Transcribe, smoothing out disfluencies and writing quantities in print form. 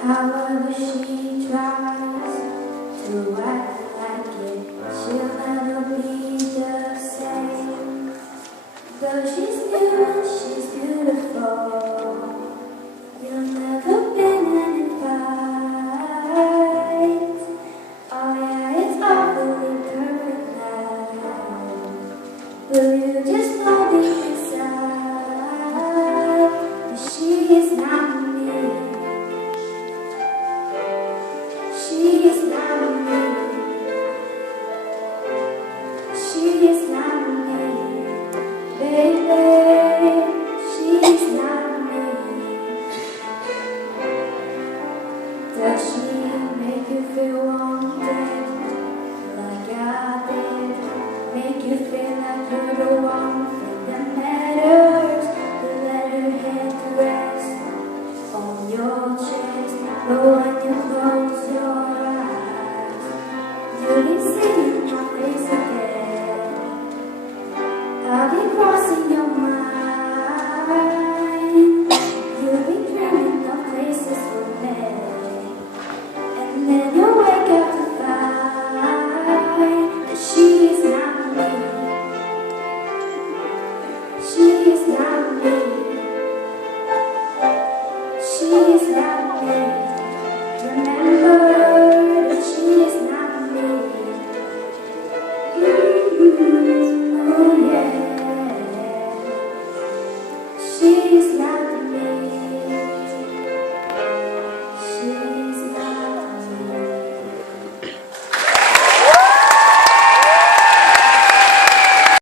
However she tries to act like it, she'll never be the same. Though she's new and she's beautiful, you'll never win any fight. Oh yeah, it's awfully perfect now. Will you just know deep inside that she is not me? She is not me. She is not me, baby. She is not me. Does she make you feel wanted like I did? Make you feel like you're the one thing that matters? To let her head rest on your chest, the one